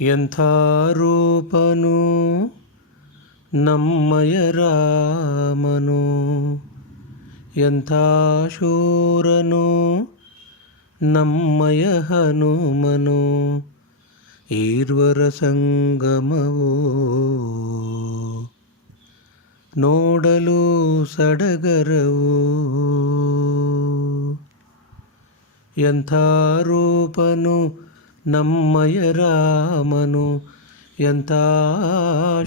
ಎಂಥ ರೂಪನು ನಮ್ಮಯ ರಾಮನು, ಎಂಥ ಶೂರನು ನಮ್ಮಯ ಹನುಮನು. ಈರ್ವರ ಸಂಗಮವು ನೋಡಲು ಸಡಗರವು. ಎಂಥ ರೂಪನು ನಮ್ಮಯ ರಾಮನು, ಎಂಥ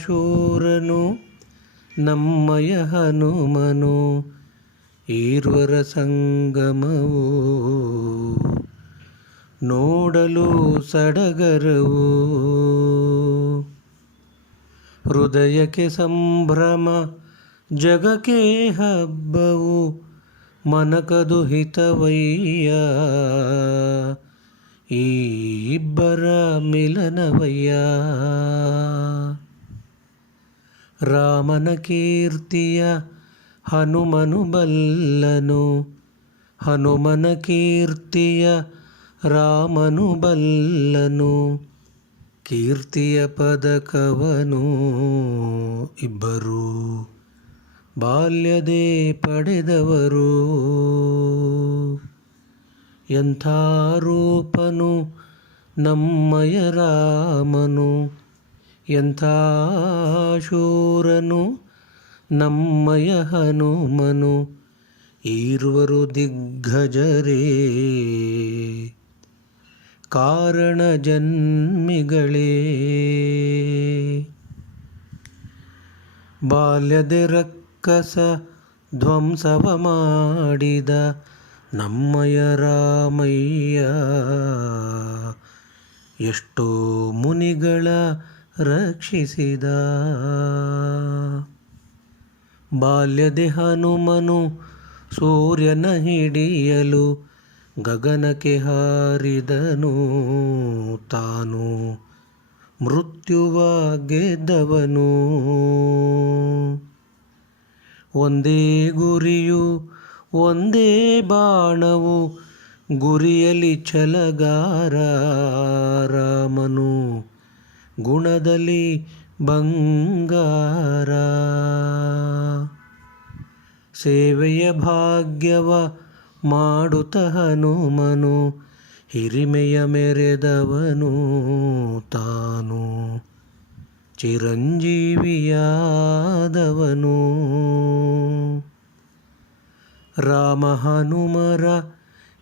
ಶೂರನು ನಮ್ಮಯ ಹನುಮನು. ಈರ್ವರ ಸಂಗಮವು ನೋಡಲು ಸಡಗರವು. ಹೃದಯಕ್ಕೆ ಸಂಭ್ರಮ ಜಗಕ್ಕೆ ಹಬ್ಬವು, ಮನಕದು ಹಿತವಯ್ಯ ಈ ಇಬ್ಬರ ಮಿಲನವಯ್ಯ. ರಾಮನ ಕೀರ್ತಿಯ ಹನುಮನು ಬಲ್ಲನು, ಹನುಮನ ಕೀರ್ತಿಯ ರಾಮನು ಬಲ್ಲನು. ಕೀರ್ತಿಯ ಪದಕವನು ಇಬ್ಬರು ಬಾಲ್ಯದೇ ಪಡೆದವರು. ಎಂಥ ರೂಪನು ನಮ್ಮಯ ರಾಮನು, ಎಂಥ ಶೂರನು ನಮ್ಮಯ ಹನುಮನು. ಈರ್ವರು ದಿಗ್ಗಜರೇ ಕಾರಣ ಜನ್ಮಿಗಳೇ. ಬಾಲ್ಯದೆ ರಕ್ಕಸ ಧ್ವಂಸವ ಮಾಡಿದ ನಮ್ಮಯ ರಾಮಯ್ಯ, ಎಷ್ಟೋ ಮುನಿಗಳ ರಕ್ಷಿಸಿದ. ಬಾಲ್ಯದೆ ಹನುಮನು ಸೂರ್ಯನ ಹಿಡಿಯಲು ಗಗನಕ್ಕೆ ಹಾರಿದನು, ತಾನು ಮೃತ್ಯುವ ಗೆದ್ದವನು. ಒಂದೇ ಗುರಿಯು ಒಂದೇ ಬಾಣವು, ಗುರಿಯಲ್ಲಿ ಛಲಗಾರ ರಾಮನು, ಗುಣದಲ್ಲಿ ಬಂಗಾರ. ಸೇವೆಯ ಭಾಗ್ಯವ ಮಾಡುತ್ತ ಹನುಮನು, ಹಿರಿಮೆಯ ಮೆರೆದವನು, ತಾನು ಚಿರಂಜೀವಿಯಾದವನು. ರಾಮ ಹನುಮರ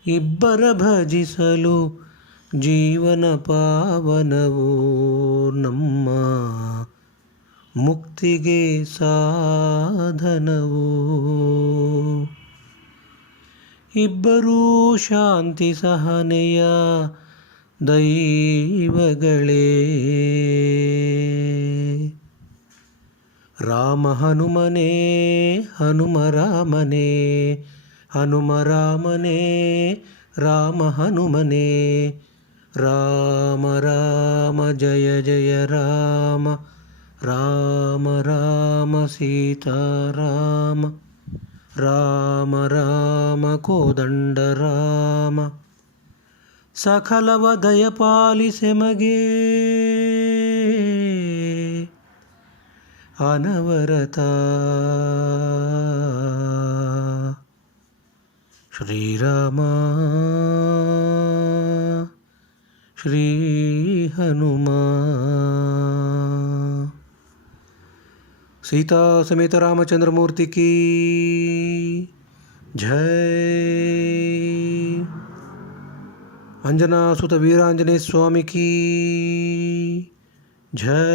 ಇಬ್ಬರ ಭಜಿಸಲು ಜೀವನ ಪಾವನವು, ನಮ್ಮ ಮುಕ್ತಿಗೆ ಸಾಧನವು. ಇಬ್ಬರೂ ಶಾಂತಿ ಸಹನೆಯ ದೈವಗಳೇ. ರಾಮ ಹನುಮನೇ ಹನುಮ ರಾಮನೇ, ಹನುಮ ರಾಮನೇ ರಾಮ ಹನುಮನೇ. ರಾಮ ರಾಮ ಜಯ ಜಯ ರಾಮ, ರಾಮ ರಾಮ ಸೀತಾರಾಮ, ರಾಮ ರಾಮ ಕೋದಂಡ ರಾಮ. ಸಕಲವ ದಯಪಾಲಿಸೆ ಮಗೆ ಅನವರತ. ಶ್ರೀರಾಮ ಶ್ರೀ ಹನುಮ. सीता समेत रामचंद्र मूर्ति की जय। अंजना सुत वीरांजनेय स्वामी की जय।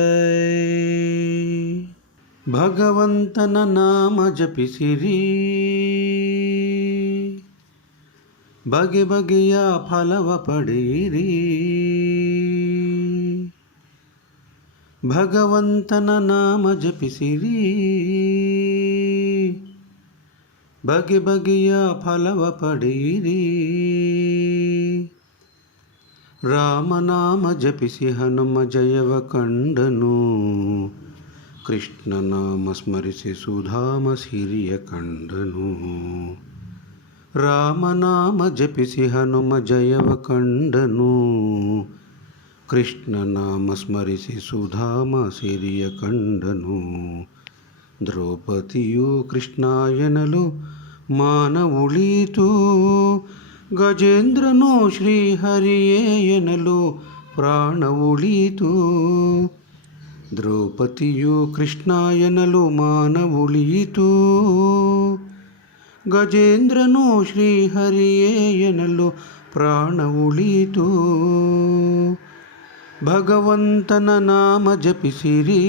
भगवंतन नाम जपिसिरी, बगे बಗೆಯ ಫಲವ ಪಡೆಯಿರಿ. ಭಗವಂತನ ನಾಮ ಜಪಿಸಿರಿ, ಬಗೆ ಬಗೆಯ ಫಲವ ಪಡೆಯಿರಿ. ರಾಮನಾಮ ಜಪಿಸಿ ಹನುಮ ಜಯವ ಕಂಡನು, ಕೃಷ್ಣ ನಾಮ ಸ್ಮರಿಸಿ ಸುಧಾಮ ಸಿರಿಯ ಕಂಡನು. ರಾಮನಾಮ ಜಪಿಸಿ ಹನುಮ ಜಯವ ಕಂಡನು, ಕೃಷ್ಣ ನಾಮ ಸ್ಮರಿಸಿ ಸುಧಾಮ ಸಿರಿಯ ಕಂಡನು. ದ್ರೌಪದಿಯು ಕೃಷ್ಣ ಎನ್ನಲು ಮಾನ ಉಳಿತು. ಗಜೇಂದ್ರನು ಶ್ರೀಹರಿಯೇ ಎನ್ನಲು ಪ್ರಾಣ ಉಳಿತು. ದ್ರೌಪದಿಯು ಕೃಷ್ಣ ಎನ್ನಲು ಮಾನ ಉಳಿಯಿತು. ಗಜೇಂದ್ರನು ಶ್ರೀಹರಿಯೇ ಎನ್ನಲು ಪ್ರಾಣ ಉಳಿತು. ಭಗವಂತನ ನಾಮ ಜಪಿಸಿರಿ,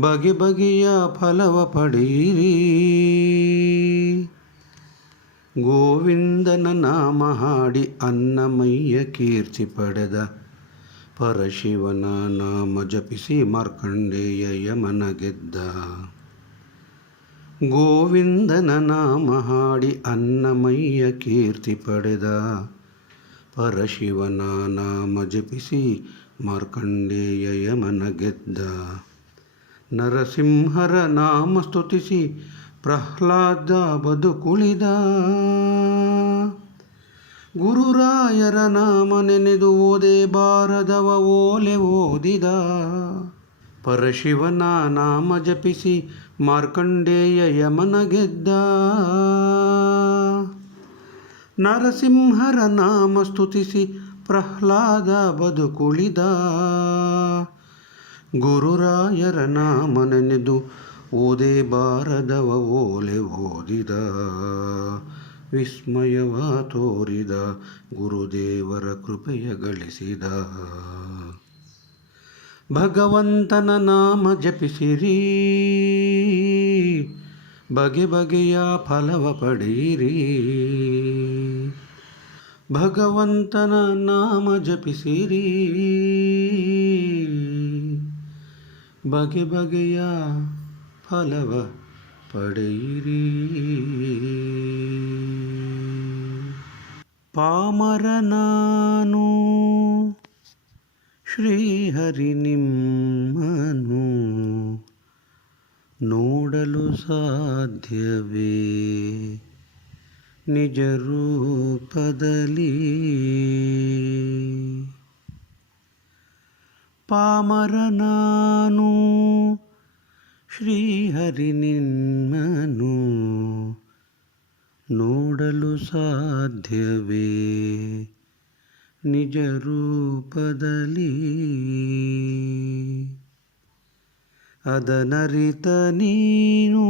ಬಗೆ ಬಗೆಯ ಫಲವ ಪಡೆಯಿರಿ. ಗೋವಿಂದನ ನಾಮ ಹಾಡಿ ಅನ್ನಮಯ್ಯ ಕೀರ್ತಿ ಪಡೆದ. ಪರಶಿವನ ನಾಮ ಜಪಿಸಿ ಮಾರ್ಕಂಡೇಯ ಯಮನ ಗೆದ್ದ. ಗೋವಿಂದನ ನಾಮ ಹಾಡಿ ಅನ್ನಮಯ್ಯ ಕೀರ್ತಿ ಪಡೆದ. ಪರಶಿವನ ನಾಮ ಜಪಿಸಿ ಮಾರ್ಕಂಡೇಯ ಯಮನ ಗೆದ್ದ. ನರಸಿಂಹರ ನಾಮ ಸ್ತುತಿಸಿ ಪ್ರಹ್ಲಾದ ಬದುಕುಳಿದ. ಗುರುರಾಯರ ನಾಮ ನೆನೆದು ಓದೆ ಬಾರದವ ಓಲೆ ಓದಿದ. ಪರಶಿವನ ನಾಮ ಜಪಿಸಿ ಮಾರ್ಕಂಡೇಯ ಯಮನ ಗೆದ್ದ. ನರಸಿಂಹರ ನಾಮ ಸ್ತುತಿಸಿ ಪ್ರಹ್ಲಾದ ಬದುಕುಳಿದ. ಗುರುರಾಯರ ನಾಮ ನೆನೆದು ಓದೆ ಬಾರದವ ಓಲೆ ಓದಿದ. ವಿಸ್ಮಯವ ತೋರಿದ ಗುರುದೇವರ ಕೃಪೆಯ ಗಳಿಸಿದ. ಭಗವಂತನ ನಾಮ ಜಪಿಸಿರಿ, ಬಗೆ ಬಗೆಯ ಫಲವ ಪಡೆಯಿರಿ. ಭಗವಂತನ ನಾಮ ಜಪಿಸಿರಿ, ಬಗೆ ಬಗೆಯ ಫಲವ ಪಡೆಯಿರಿ. ಪಾಮರ ನಾನು ಶ್ರೀಹರಿ ನಿಮ್ಮನು ನೋಡಲು ಸಾಧ್ಯವೇ ನಿಜ ರೂಪದಲ್ಲಿ. ಪಾಮರ ನಾನು ಶ್ರೀಹರಿ ನಿಮ್ಮನು ನೋಡಲು ಸಾಧ್ಯವೇ ನಿಜ ರೂಪದಲ್ಲಿ. ಅದನರಿತ ನೀನು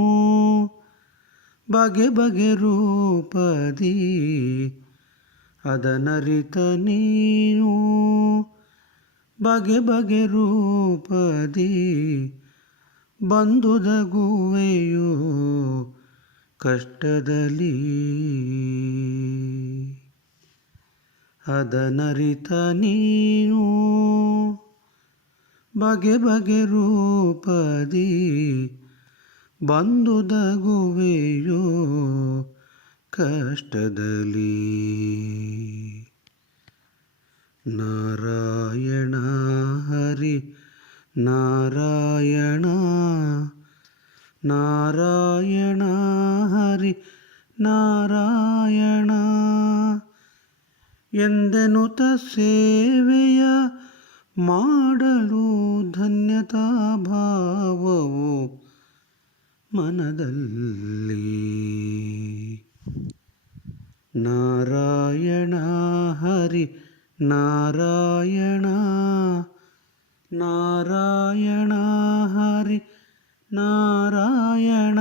ಬಗೆ ಬಗೆ ರೂಪದಿ. ಅದನರಿತ ನೀನು ಬಗೆ ಬಗೆ ರೂಪದಿ. ಬಂದುದಗುವೆಯೋ ಕಷ್ಟದಲ್ಲಿ. ಅದನರಿತ ನೀನು ಬಗೆ ಬಗೆ ರೂಪದಿ. ಬಂದುದಗುವೆಯೋ ಕಷ್ಟದಲ್ಲಿ. ನಾರಾಯಣ ಹರಿ ನಾರಾಯಣ. ನಾರಾಯಣ ಹರಿ ನಾರಾಯಣ ಎಂದೆನುತ ಸೇವೆಯ ಮಾಡಲು ಧನ್ಯತಾ ಭಾವವು ಮನದಲ್ಲಿ. ನಾರಾಯಣ ಹರಿ ನಾರಾಯಣ. ನಾರಾಯಣ ಹರಿ ನಾರಾಯಣ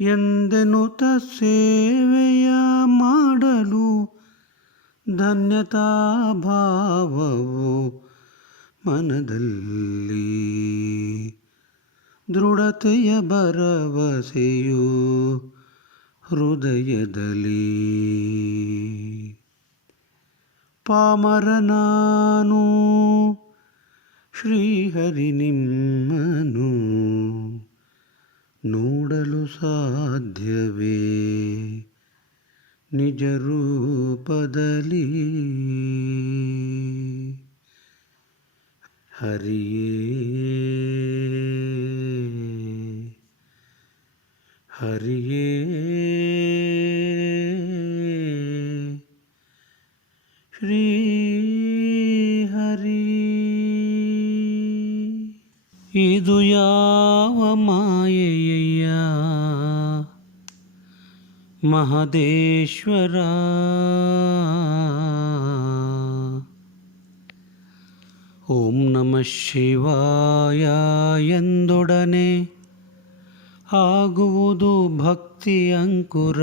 ಎಂದೆನುತ ಸೇವೆಯ ಮಾಡಲು ಧನ್ಯತಾ ಭಾವವು ಮನದಲ್ಲಿ. ದೃಢತೆಯ ಭರವಸೆಯು ಹೃದಯದಲ್ಲಿ. ಪಾಮರ ನಾನು ಶ್ರೀಹರಿ ನಿಮ್ಮನು ನೋಡಲು ಸಾಧ್ಯವೇ ನಿಜ ರೂಪದಲ್ಲಿ. ಹರಿಯೇ ಹರಿಯೇ ಶ್ರೀ ಹರಿ. ಇದು ಯಾವ ಮಾಯೆಯಯ್ಯ ಮಹದೇಶ್ವರ, ಓಂ ನಮಃ ಶಿವಾಯ ಎಂದೊಡನೆ ಆಗುವುದು ಭಕ್ತಿ ಅಂಕುರ.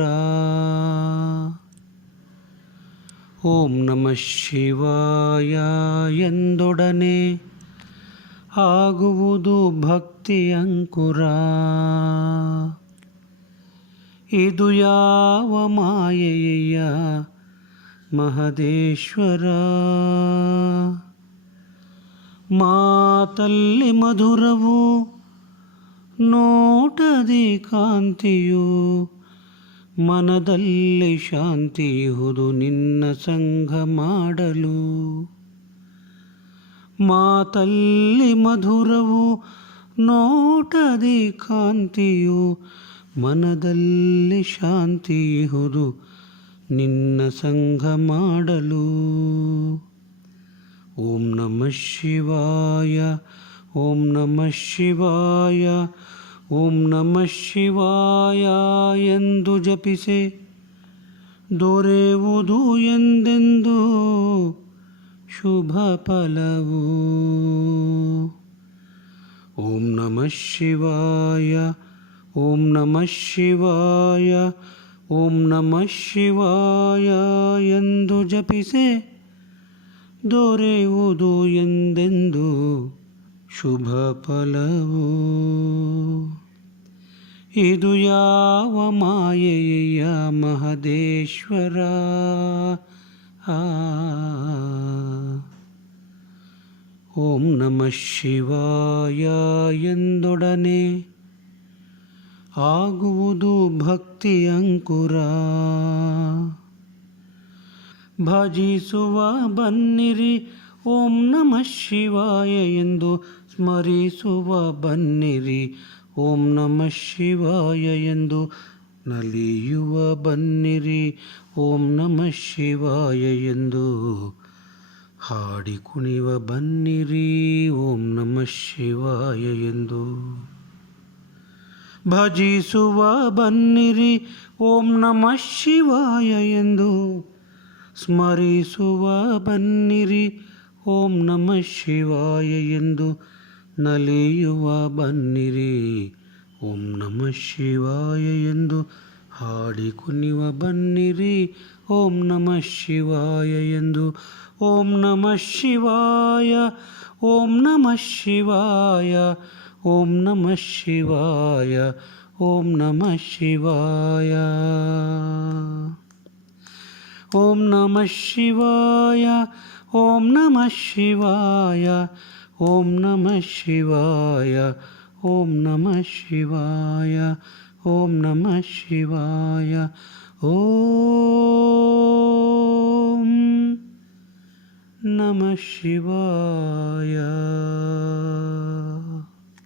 ಓಂ ನಮಃ ಶಿವಾಯ ಎಂದೊಡನೆ ಆಗುವುದು ಭಕ್ತಿ ಅಂಕುರ. ಇದು ಯಾವ ಮಾಯೆಯ ಮಹದೇಶ್ವರ, ಮಾತಲ್ಲಿ ಮಧುರವು ನೋಟದಿ ಕಾಂತಿಯು, ಮನದಲ್ಲಿ ಶಾಂತಿಯುವುದು ನಿನ್ನ ಸಂಘ ಮಾಡಲು. ಮಾತಲ್ಲಿ ಮಧುರವು ನೋಟದಿ ಕಾಂತಿಯು, ಮನದಲ್ಲಿ ಶಾಂತಿಯುವುದು ನಿನ್ನ ಸಂಘ ಮಾಡಲು. ಓಂ ನಮಃ ಶಿವಾಯ, ಓಂ ನಮಃ ಶಿವಾಯ, ಓಂ ನಮಃ ಶಿವಾಯ ಎಂದು ಜಪಿಸೆ ದೊರೆಯುವುದು ಎಂದೆಂದು ಶುಭ ಫಲವು. ಓಂ ನಮಃ ಶಿವಾಯ, ಓಂ ನಮಃ ಶಿವಾಯ, ಓಂ ನಮಃ ಶಿವಾಯ ಎಂದು ಜಪಿಸೆ ದೊರೆಯುವುದು ಎಂದೆಂದು ಶುಭ ಫಲವು. ಇದು ಯಾವ ಮಾಯೆಯ ಮಹದೇಶ್ವರ, ಓಂ ನಮಃ ಶಿವಾಯ ಎಂದೊಡನೆ ಆಗುವುದು ಭಕ್ತಿ ಅಂಕುರ. ಭಜಿಸುವ ಬನ್ನಿರಿ ಓಂ ನಮಃ ಶಿವಾಯ ಎಂದು ಸ್ಮರಿಸುವ ಬನ್ನಿರಿ ಓಂ ನಮಃ ಶಿವಾಯ ಎಂದು ನಲಿಯುವ ಬನ್ನಿರಿ ಓಂ ನಮಃ ಶಿವಾಯ ಎಂದು ಹಾಡಿ ಕುಣಿವ ಬನ್ನಿರಿ ಓಂ ನಮಃ ಶಿವಾಯ ಎಂದು. ಭಜಿಸುವ ಬನ್ನಿರಿ ಓಂ ನಮಃ ಶಿವಾಯ ಎಂದು ಸ್ಮರಿಸುವ ಬನ್ನಿರಿ ಓಂ ನಮಃ ಶಿವಾಯ ಎಂದು ನಲಿಯುವ ಬನ್ನಿರಿ ಓಂ ನಮಃ ಶಿವಾಯ ಎಂದು ಹಾಡಿ ಕುಣಿವ ಬನ್ನಿರಿ ಓಂ ನಮಃ ಶಿವಾಯ ಎಂದು. ಓಂ ನಮಃ ಶಿವಾಯ, ಓಂ ನಮಃ ಶಿವಾಯ, ಓಂ ನಮಃ ಶಿವಾಯ, ಓಂ ನಮಃ ಶಿವಾಯ. ಓಂ ನಮಃ ಶಿವಾಯ, ಓಂ ನಮಃ ಶಿವಾಯ, ಓಂ ನಮಃ ಶಿವಾಯ, ಓಂ ನಮಃ ಶಿವಾಯ, ಓಂ ನಮಃ ಶಿವಾಯ. ಓಂ ನಮಃ ಶಿವಾಯ.